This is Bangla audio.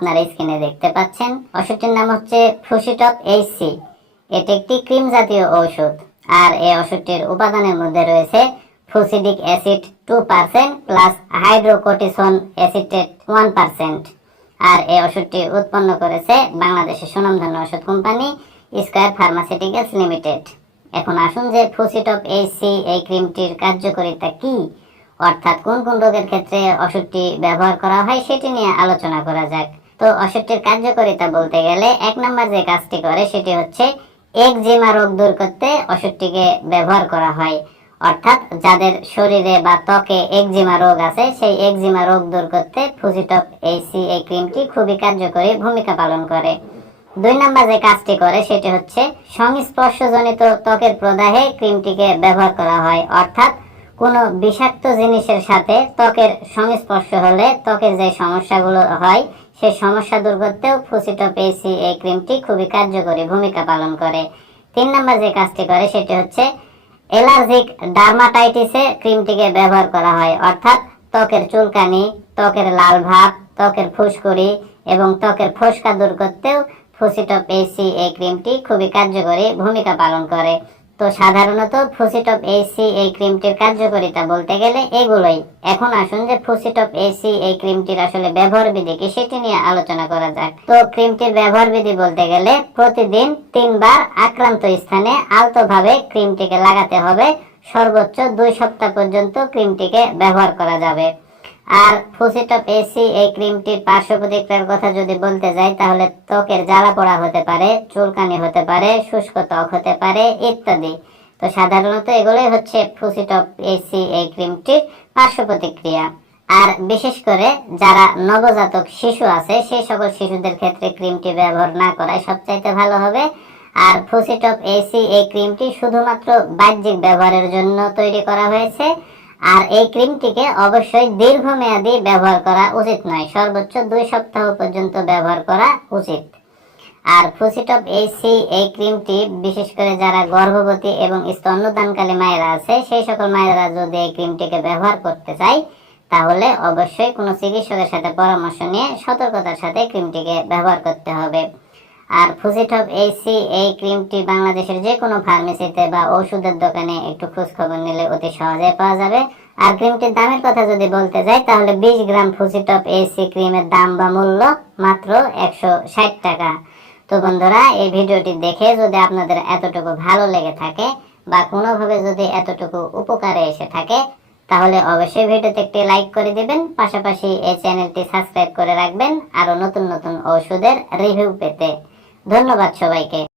আপনারা স্ক্রিনে দেখতে পাচ্ছেন। ওষুধটির নাম হচ্ছে ফুসিটপ এইচসি এটি একটি ক্রিম জাতীয় ঔষধ আর এই ওষুধটির উপাদানের মধ্যে রয়েছে fusidic acid two percent plus hydrocortisone acetate one percent. আর এই ওষুধটি উৎপন্ন করেছে বাংলাদেশের সুনামধন্য ওষুধ কোম্পানি স্কয়ার ফার্মাসিউটিক্যালস লিমিটেড। এখন আসুন যে ফুসিটপ এইচসি এই ক্রিমটির কার্যকারিতা কি, অর্থাৎ কোন কোন রোগের ক্ষেত্রে ওষুধটি ব্যবহার করা হয় সেটি নিয়ে আলোচনা করা যাক। তো ওষুধটির কার্যকারিতা বলতে গেলে এক নম্বর যে কাজটি করে সেটি হচ্ছে একজিমা রোগ দূর করতে ওষুধটিকে ব্যবহার করা হয়। অর্থাৎ যাদের শরীরে বা ত্বকে একজিমা রোগ আছে, সেই একজিমা রোগ দূর করতে ফুজিটপ এইসি এই ক্রিমটি খুবই কার্যকরী ভূমিকা পালন করে। দুই নম্বর যে কাজটি করে সেটি হচ্ছে সংস্পর্শজনিত ত্বকের প্রদাহে ক্রিমটিকে ব্যবহার করা হয়। অর্থাৎ কোনো বিষাক্ত জিনিসের সাথে ত্বকের সংস্পর্শ হলে ত্বকের যে সমস্যাগুলো হয় সেই সমস্যা দূর করতেও ফুসিটপ এসি এই ক্রিমটি খুবই কার্যকরী ভূমিকা পালন করে। তিন নম্বর যে কাজটি করে, সেটি হচ্ছে অ্যালার্জিক ডার্মাটাইটিসে ক্রিমটিকে ব্যবহার করা হয়। অর্থাৎ ত্বকের চুলকানি, ত্বকের লাল ভাব, ত্বকের ফুসকুড়ি এবং ত্বকের ফোসকা দূর করতেও ফুসিটপ এসি এই ক্রিমটি খুবই কার্যকরী ভূমিকা পালন করে। তো সাধারণত ফুসিটপ এসি এই ক্রিমটির কার্যকারিতা বলতে গেলে এগুলোই। এখন আসুন যে ফুসিটপ এসি এই ক্রিমটির আসলে ব্যবহার বিধি কি সেটি নিয়ে আলোচনা করা যাক। তো ক্রিমটির ব্যবহার বিধি বলতে গেলে প্রতিদিন তিনবার আক্রান্ত স্থানে আলতোভাবে ক্রিমটিকে লাগাতে হবে। সর্বোচ্চ দুই সপ্তাহ পর্যন্ত ক্রিমটিকে ব্যবহার করা যাবে। আর ফুসিটপ এসি এই ক্রিমটির পার্শ্ব প্রতিক্রিয়ার কথা যদি বলতে যাই, তাহলে ত্বকের জ্বালা পোড়া হতে পারে, চুলকানি হতে পারে, শুষ্ক ত্বক হতে পারে, ইত্যাদি। তো সাধারণত এগুলোই হচ্ছে ফুসিটপ এসি এই ক্রিমটির পার্শ্ব প্রতিক্রিয়া আর বিশেষ করে যারা নবজাতক শিশু আছে, সেই সকল শিশুদের ক্ষেত্রে ক্রিমটি ব্যবহার না করাই সবচাইতে ভালো হবে। আর ফুসিটপ এসি এই ক্রিমটি শুধুমাত্র বাহ্যিক ব্যবহারের জন্য তৈরি করা হয়েছে। আর এই ক্রিমটিকে অবশ্যই দীর্ঘমেয়াদী ব্যবহার করা উচিত নয়। সর্বোচ্চ দুই সপ্তাহ পর্যন্ত ব্যবহার করা উচিত। আর ফুসিটপ এসি এই ক্রিমটি, বিশেষ করে যারা গর্ভবতী এবং স্তন্যদানকালী মায়েরা আছে, সেই সকল মায়েরা যদি এই ক্রিমটিকে ব্যবহার করতে চায়, তাহলে অবশ্যই কোনো চিকিৎসকের সাথে পরামর্শ নিয়ে সতর্কতার সাথে ক্রিমটিকে ব্যবহার করতে হবে। আর ফুজিটপ এসি এই ক্রিমটি বাংলাদেশের যে কোনো ফার্মেসিতে বা ওষুধের দোকানে একটু খোঁজখবর নিলে অতি সহজে পাওয়া যাবে। আর ক্রিমটির দামের কথা যদি বলতে যাই, তাহলে বিশ গ্রাম ফুজিটপ এসি ক্রিমের দাম বা মূল্য মাত্র একশো ষাট টাকা। তো বন্ধুরা, এই ভিডিওটি দেখে যদি আপনাদের এতটুকু ভালো লেগে থাকে বা কোনোভাবে যদি এতটুকু উপকারে এসে থাকে, তাহলে অবশ্যই ভিডিওতে একটি লাইক করে দিবেন। পাশাপাশি এই চ্যানেলটি সাবস্ক্রাইব করে রাখবেন। আরও নতুন নতুন ওষুধের রিভিউ পেতে। ধন্যবাদ সবাইকে।